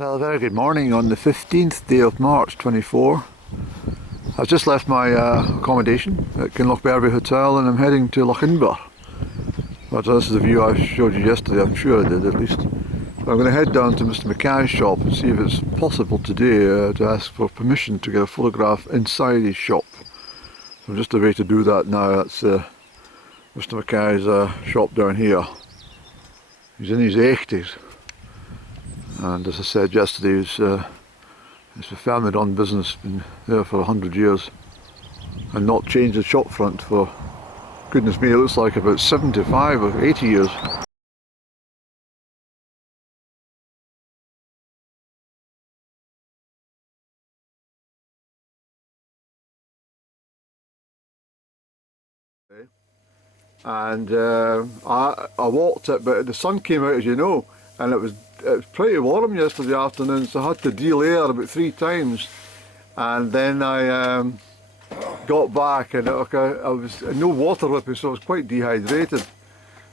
Well, a very good morning on the 15th day of March 24. I've just left my accommodation at Kinlochbervie Hotel and I'm heading to Lochinver. But this is the view I showed you yesterday, I'm sure I did at least. But I'm going to head down to Mr Mackay's shop and see if it's possible today to ask for permission to get a photograph inside his shop. So I'm just away to do that now. That's Mr Mackay's shop down here. He's in his 80s. And as I said yesterday, it's a family run business, been there for 100 years and not changed the shop front for, goodness me, it looks like about 75 or 80 years. And I walked it, but the sun came out, as you know, and it was pretty warm yesterday afternoon, so I had to delayer about 3 times. And then I got back and I was no water with me, so I was quite dehydrated.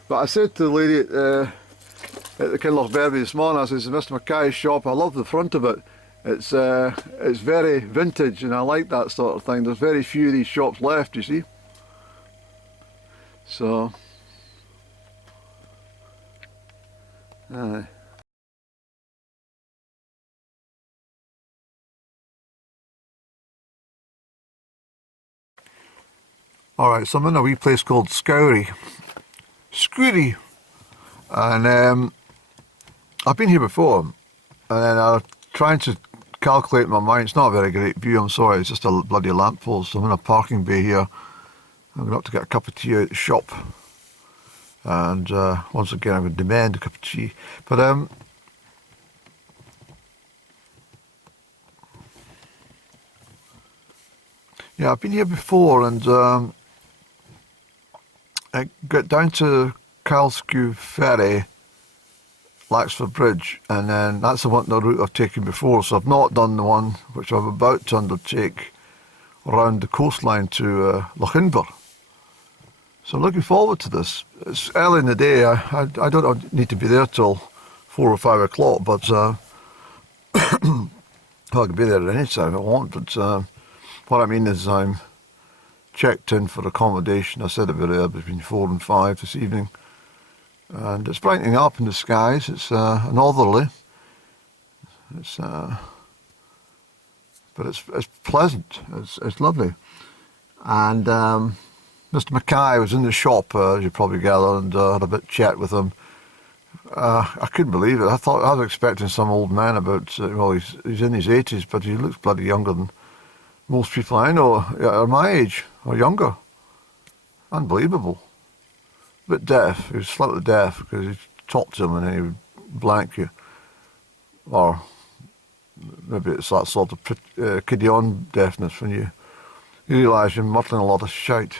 But I said to the lady at the Kinlochbervie this morning, I said, Mr Mackay's shop, I love the front of it. It's very vintage and I like that sort of thing. There's very few of these shops left, you see. So, alright, so I'm in a wee place called Scourie, and I've been here before, and then I'm trying to calculate in my mind. It's not a very great view, I'm sorry, it's just a bloody lamppost. So I'm in a parking bay here. I'm going to have to get a cup of tea out of the shop, and once again I'm going to demand a cup of tea. But yeah, I've been here before, and I got down to Carlskew Ferry, Laxford Bridge, and then that's the route I've taken before. So I've not done the one which I'm about to undertake around the coastline to Lochinver. So I'm looking forward to this. It's early in the day. I don't need to be there till 4 or 5 o'clock, but well, I can be there at any time if I want. But what I mean is I'm checked in for accommodation. I said it very early, between 4 and 5 this evening. And it's brightening up in the skies. It's northerly. But it's pleasant. It's lovely. And Mr Mackay was in the shop, as you probably gather, and had a bit of chat with him. I couldn't believe it. I was expecting some old man about, well, he's in his 80s, but he looks bloody younger than most people I know are my age, or younger. Unbelievable. A bit deaf. He was slightly deaf, because you talk to him and he would blank you. Or maybe it's that sort of kiddie-on deafness when you realise you're muttering a lot of shite.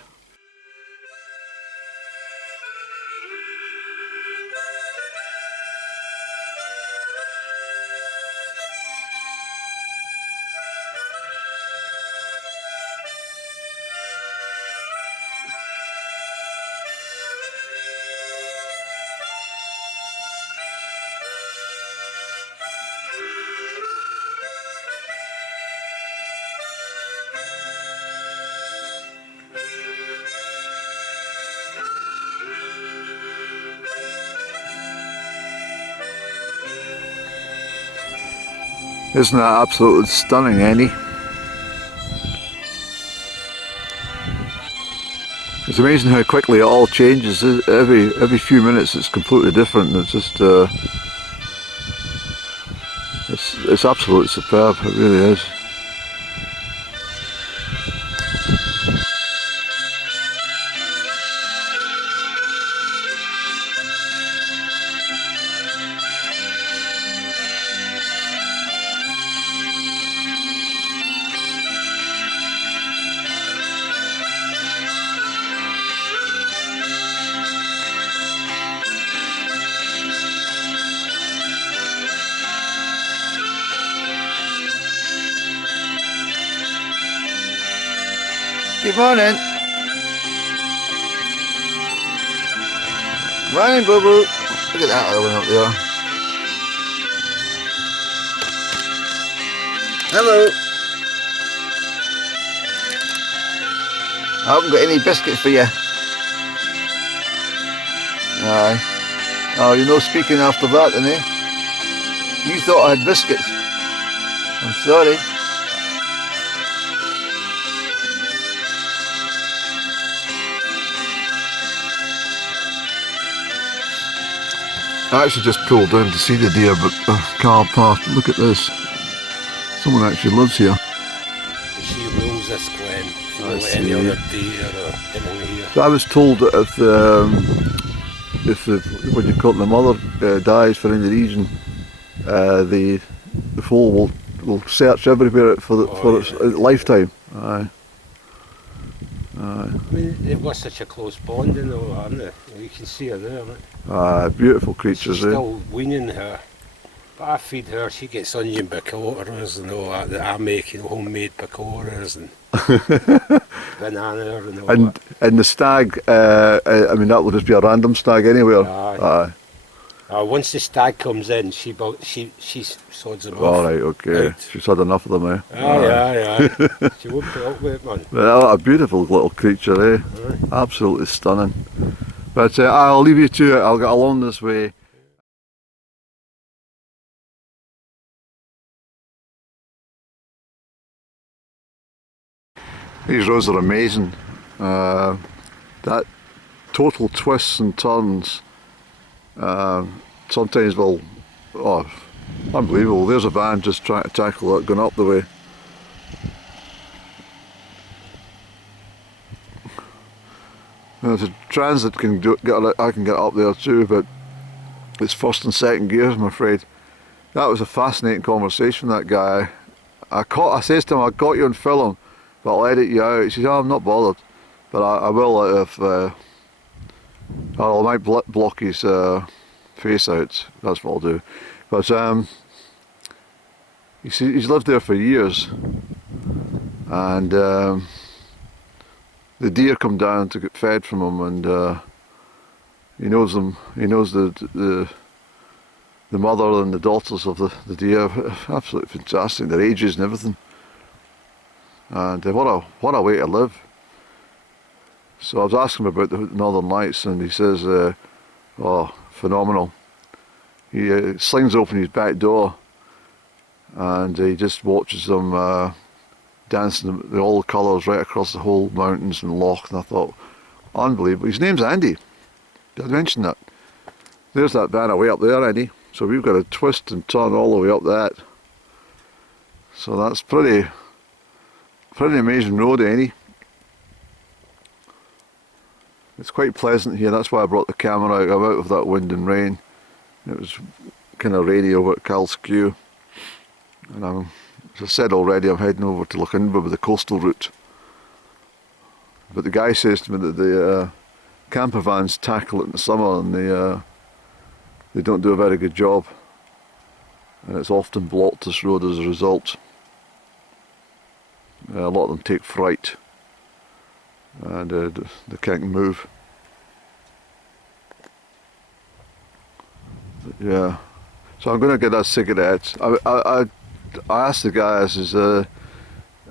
Isn't that absolutely stunning, Annie? It's amazing how quickly it all changes. Every few minutes it's completely different. It's just it's absolutely superb. It really is. Good morning. Morning, Boo Boo. Look at that other one up there. Hello. I haven't got any biscuits for you. Aye. Oh, you're not speaking after that, innit? You thought I had biscuits. I'm sorry. I actually just pulled down to see the deer, but the car passed. Look at this. Someone actually lives here. She rules this glen. She won't let any other deer or anything here. So I was told that if the what you call it, the mother dies for any reason, the foal will search everywhere for its lifetime. Aye. I mean, they've got such a close bond and all that, haven't they? You can see her there, Beautiful creatures. she's still weaning her. But I feed her, she gets onion bacoras and all that I make, homemade bacoras and banana and all that. And the stag, I mean, that will just be a random stag anywhere. Aye. Once the stag comes in, she sods them off. All right, okay. Out. She's had enough of them, eh? Aye. She won't put up with it, man. Well, a beautiful little creature, eh? Aye. Absolutely stunning. But I'll leave you to it. I'll get along this way. These roads are amazing. That total twists and turns. Sometimes will, unbelievable. There's a van just trying to tackle it going up the way. There's a transit I can get up there too, but it's first and second gears, I'm afraid. That was a fascinating conversation, that guy. I says to him, I got you on film, but I'll edit you out. He says, oh, I'm not bothered, but I will if I might block his face out. That's what I'll do. But he's lived there for years, and the deer come down to get fed from him, and he knows them. He knows the mother and the daughters of the deer. Absolutely fantastic. Their ages and everything. And what a way to live. So I was asking him about the Northern Lights, and he says, oh, phenomenal. He slings open his back door, and he just watches them dancing all the colours right across the whole mountains and loch. And I thought, unbelievable. His name's Andy. Did I mention that? There's that van away up there, Andy. So we've got to twist and turn all the way up that. So that's pretty amazing road, Andy. It's quite pleasant here. That's why I brought the camera out. I'm out of that wind and rain. It was kind of rainy over at Calskew. And as I said already, I'm heading over to Lochinver with the coastal route. But the guy says to me that the camper vans tackle it in the summer, and they don't do a very good job. And it's often blocked, this road, as a result. A lot of them take fright, and they can't move. But yeah, so I'm going to get a cigarette. I asked the guy, I says, and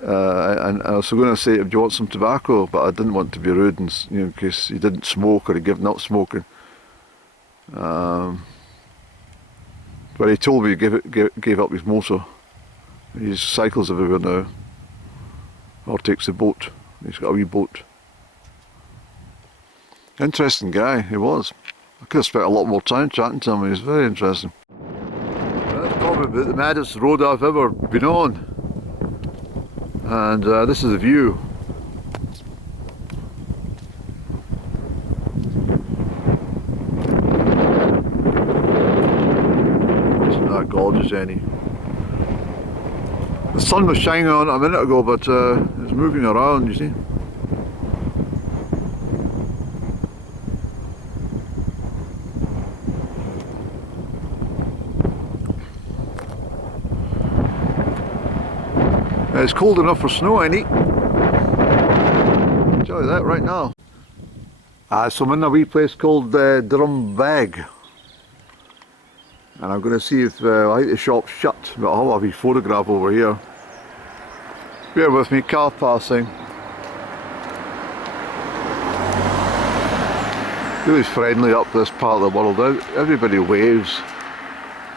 I was going to say, do you want some tobacco? But I didn't want to be rude, and in case he didn't smoke or he'd given up smoking. But he told me he gave up his motor. He cycles everywhere now. Or takes the boat. He's got a wee boat. Interesting guy, he was. I could have spent a lot more time chatting to him. He was very interesting. That's probably the maddest road I've ever been on. And this is the view. Isn't that gorgeous, Annie? The sun was shining on it a minute ago, but it's moving around, you see. It's cold enough for snow, Annie. I'll tell you that right now. So I'm in a wee place called Drumbag. And I'm going to see if I think the shop's shut, but I'll have a wee photograph over here. Bear with me, car passing. Really friendly up this part of the world. Everybody waves.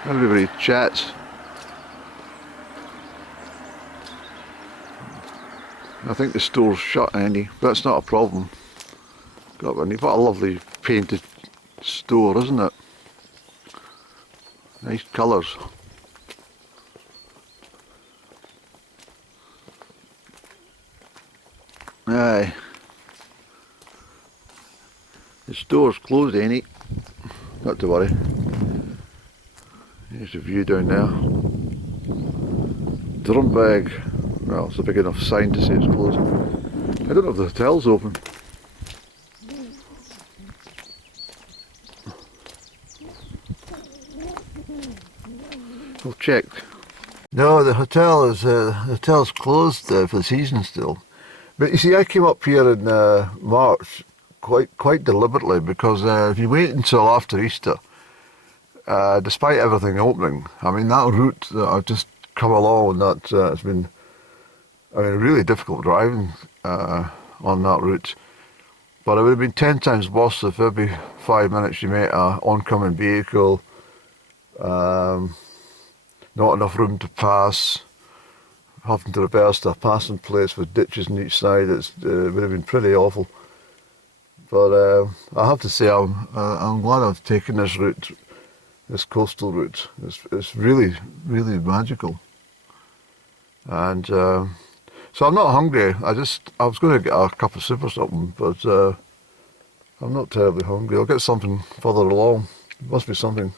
Everybody chats. I think the store's shut, Andy, but that's not a problem. What a lovely painted store, isn't it? Nice colours. Aye. The store's closed, ain't it? Not to worry. Here's the view down there. Drumbag. Well, it's a big enough sign to say it's closed. I don't know if the hotel's open. We'll check. No, the hotel's closed for the season still. But you see, I came up here in March quite deliberately because if you wait until after Easter, despite everything opening, I mean that route that I've just come along, that has been, I mean, really difficult driving on that route. But it would have been 10 times worse if every 5 minutes you met an oncoming vehicle, not enough room to pass, having to reverse to a passing place with ditches on each side. It would have been pretty awful. But I have to say I'm glad I've taken this route, this coastal route. It's really, really magical. And so I'm not hungry. I was going to get a cup of soup or something, but I'm not terribly hungry. I'll get something further along. There must be something.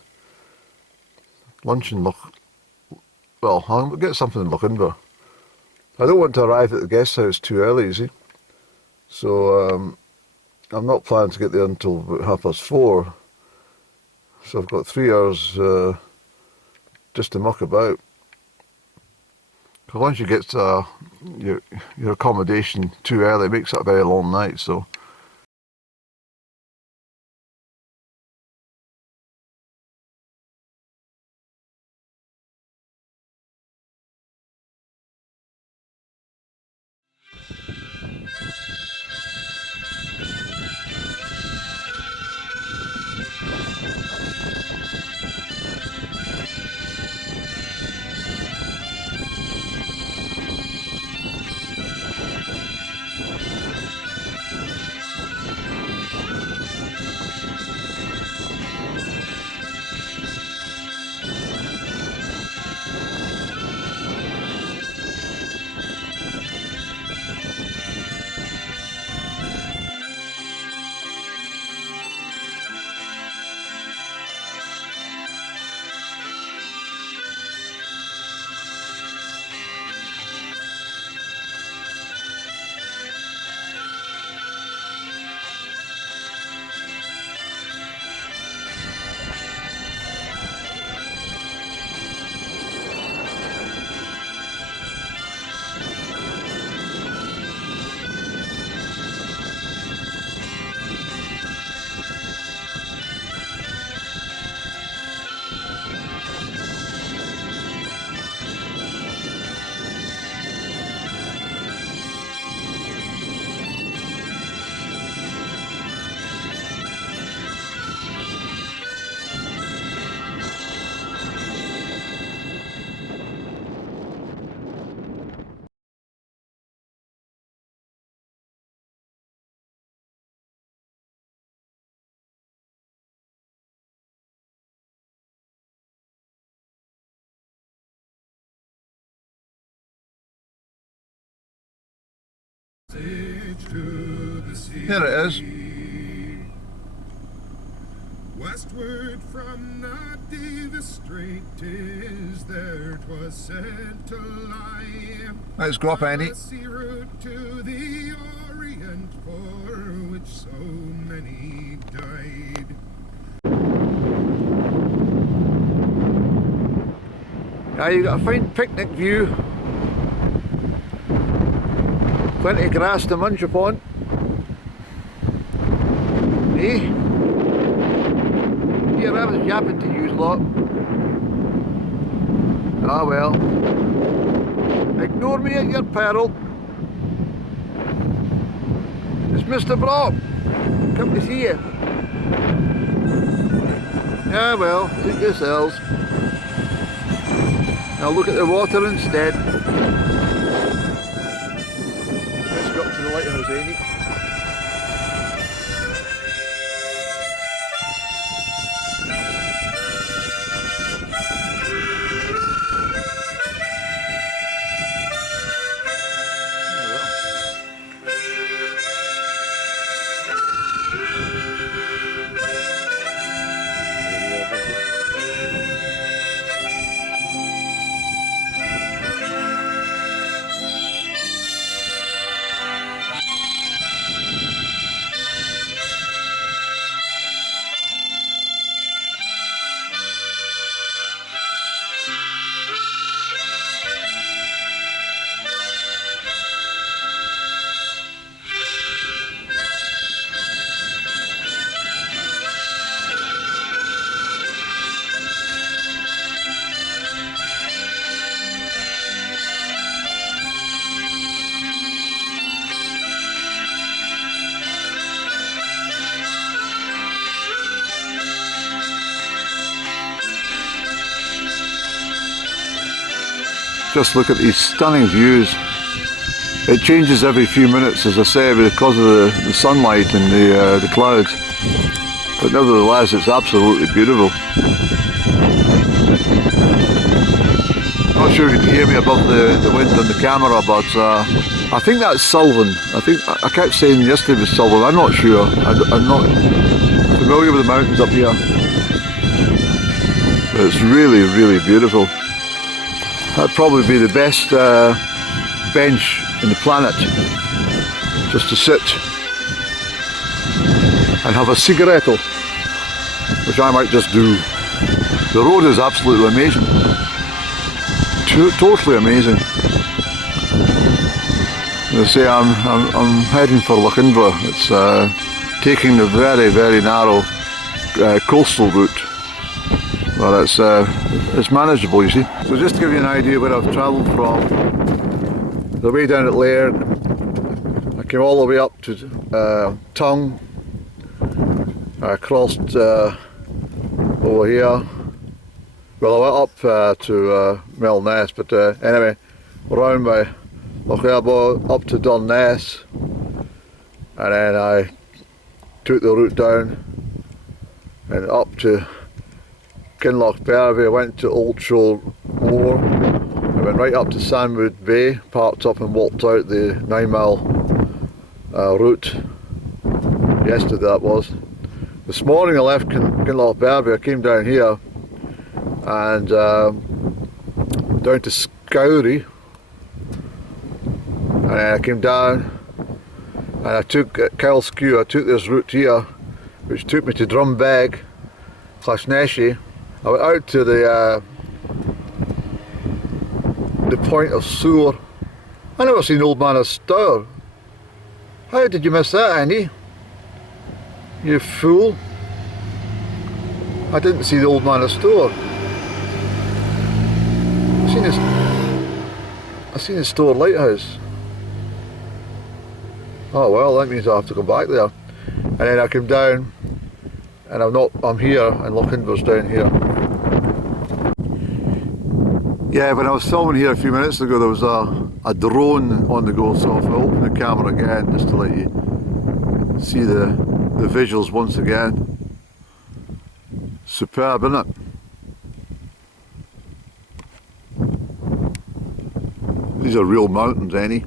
Lunch in well, I'll get something in Lochinver. I don't want to arrive at the guest house too early, you see. So I'm not planning to get there until about 4:30. So I've got 3 hours just to muck about. Because once you get your accommodation too early, it makes it a very long night. So. Here it is. Westward from the Davis Strait, 'tis there 'twas said to lie. Let's go up, Andy. The sea route to the Orient, for which so many died. Yeah, you got a fine picnic view. Plenty of grass to munch upon. Eh? Here I was yapping to you lot. Ah well. Ignore me at your peril. It's Mr. Brock. Come to see you. Yeah, well, suit yourselves. Now look at the water instead. Let's go up to the lighthouse, Amy. Just look at these stunning views. It changes every few minutes, as I say, because of the sunlight and the clouds. But nevertheless, it's absolutely beautiful. Not sure if you can hear me above the wind on the camera, but I think that's Sullivan. I kept saying yesterday was Sullivan. I'm not sure. I'm not familiar with the mountains up here. But it's really, really beautiful. That'd probably be the best bench in the planet, just to sit and have a cigarette, which I might just do. The road is absolutely amazing, totally amazing. As I say, I'm heading for Lochinver. It's taking the very, very narrow coastal route. Well, it's manageable, you see. So just to give you an idea where I've travelled from, the way down at Laird, I came all the way up to Tongue, I crossed over here, well I went up to Melness, but anyway, around by Lochinver up to Durness, and then I took the route down and up to Kinlochbervie. I went to Old Shoal Moor, I went right up to Sandwood Bay, parked up and walked out the 9-mile route. Yesterday that was. This morning I left Kinlochbervie, I came down here and down to Scourie, and then I came down and I took Kelskew, I took this route here which took me to Drumbeg, Clashnessie. I went out to the point of Soar. I never seen Old Man of Stour. How did you miss that, Andy? You fool. I didn't see the Old Man of Stour. I seen the Stour lighthouse. Oh well, that means I have to go back there. And then I came down and I'm here and Lochinver's down here. Yeah, when I was filming here a few minutes ago there was a drone on the go, so if I open the camera again just to let you see the visuals once again. Superb, isn't it? These are real mountains, Annie.